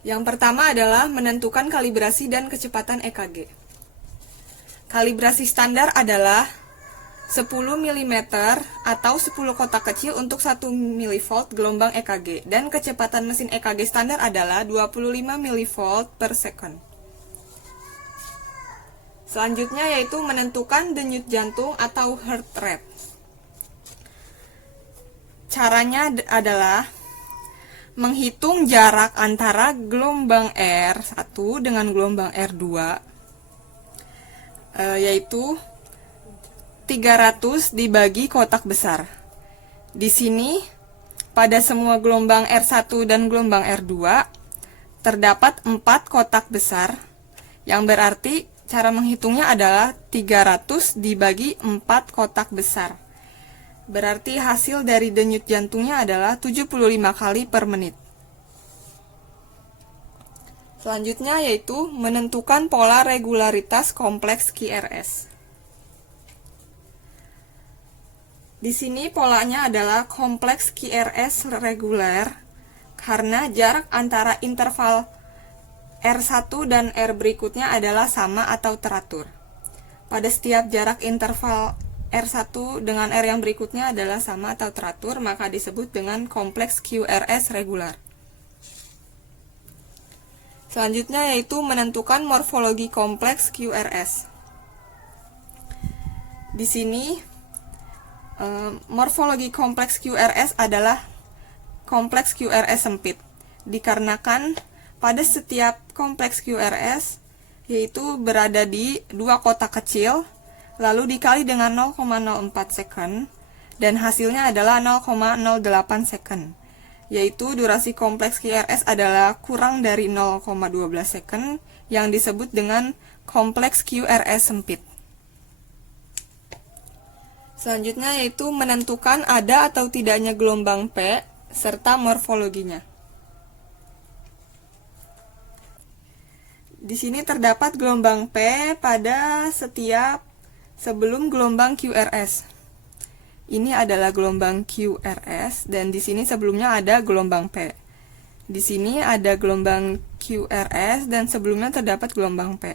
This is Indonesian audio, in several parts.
Yang pertama adalah menentukan kalibrasi dan kecepatan EKG. Kalibrasi standar adalah 10 mm atau 10 kotak kecil untuk 1 mV gelombang EKG, dan kecepatan mesin EKG standar adalah 25 mV per second. Selanjutnya yaitu menentukan denyut jantung atau heart rate. Caranya adalah menghitung jarak antara gelombang R1 dengan gelombang R2, yaitu 300 dibagi kotak besar. Di sini, pada semua gelombang R1 dan gelombang R2, terdapat 4 kotak besar, yang berarti cara menghitungnya adalah 300 dibagi 4 kotak besar. Berarti hasil dari denyut jantungnya adalah 75 kali per menit. Selanjutnya yaitu menentukan pola regularitas kompleks QRS. Di sini polanya adalah kompleks QRS reguler karena jarak antara interval R1 dan R berikutnya adalah sama atau teratur. Pada setiap jarak interval R1 dengan R yang berikutnya adalah sama atau teratur, maka disebut dengan kompleks QRS reguler. Selanjutnya yaitu menentukan morfologi kompleks QRS. Di sini morfologi kompleks QRS adalah kompleks QRS sempit, dikarenakan pada setiap kompleks QRS yaitu berada di dua kotak kecil, lalu dikali dengan 0,04 second, dan hasilnya adalah 0,08 second, yaitu durasi kompleks QRS adalah kurang dari 0,12 second, yang disebut dengan kompleks QRS sempit. Selanjutnya yaitu menentukan ada atau tidaknya gelombang P, serta morfologinya. Di sini terdapat gelombang P pada setiap sebelum gelombang QRS. Ini adalah gelombang QRS, dan di sini sebelumnya ada gelombang P. Di sini ada gelombang QRS dan sebelumnya terdapat gelombang P.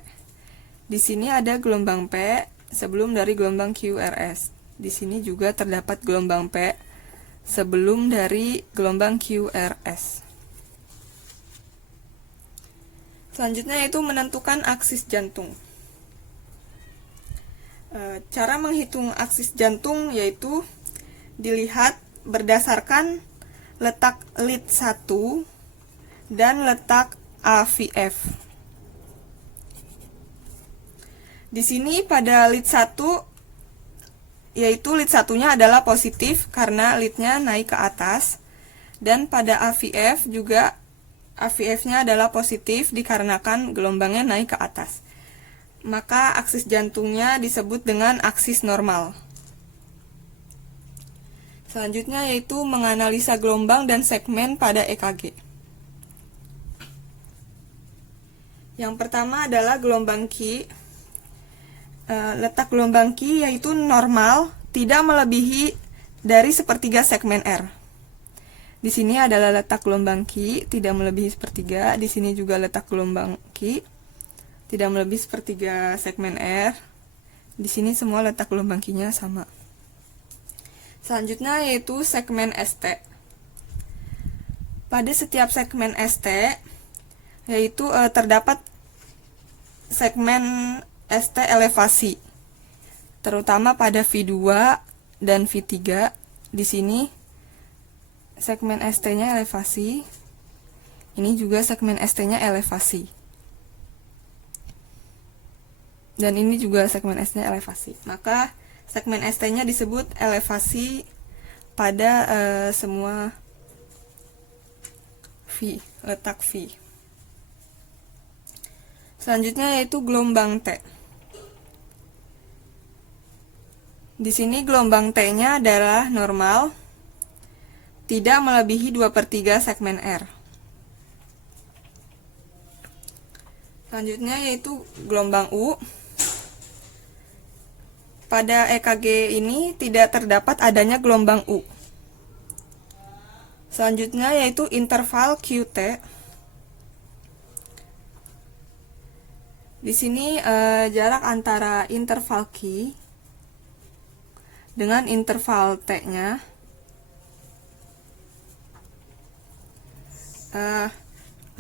Di sini ada gelombang P sebelum dari gelombang QRS. Di sini juga terdapat gelombang P sebelum dari gelombang QRS. Selanjutnya yaitu menentukan aksis jantung. Cara menghitung aksis jantung yaitu dilihat berdasarkan letak lead 1 dan letak AVF. Di sini pada lead 1 yaitu lead satunya adalah positif karena leadnya naik ke atas, dan pada AVF juga AVF-nya adalah positif dikarenakan gelombangnya naik ke atas. Maka aksis jantungnya disebut dengan aksis normal. Selanjutnya yaitu menganalisa gelombang dan segmen pada EKG. Yang pertama adalah gelombang Q. Letak gelombang Q yaitu normal, tidak melebihi dari sepertiga segmen R. Di sini adalah letak gelombang Q, tidak melebihi sepertiga. Di sini juga letak gelombang Q, tidak melebihi sepertiga segmen R. Di sini semua letak gelombang Q-nya sama. Selanjutnya yaitu segmen ST. Pada setiap segmen ST, yaitu terdapat segmen ST elevasi, terutama pada V2 dan V3. Di sini segmen ST-nya elevasi, ini juga segmen ST-nya elevasi, dan ini juga segmen ST-nya elevasi. Maka segmen ST-nya disebut elevasi pada semua V, letak V. Selanjutnya yaitu gelombang T. Di sini gelombang T-nya adalah normal, tidak melebihi 2/3 segmen R. Selanjutnya yaitu gelombang U. Pada EKG ini tidak terdapat adanya gelombang U. Selanjutnya yaitu interval QT. Di sini jarak antara interval Q dengan interval T-nya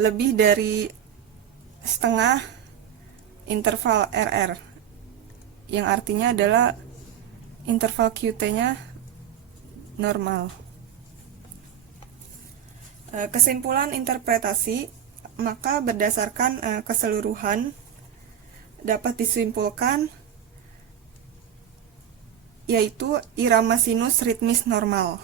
lebih dari setengah interval RR, yang artinya adalah interval QT-nya normal. Kesimpulan interpretasi, maka berdasarkan keseluruhan dapat disimpulkan yaitu irama sinus ritmis normal.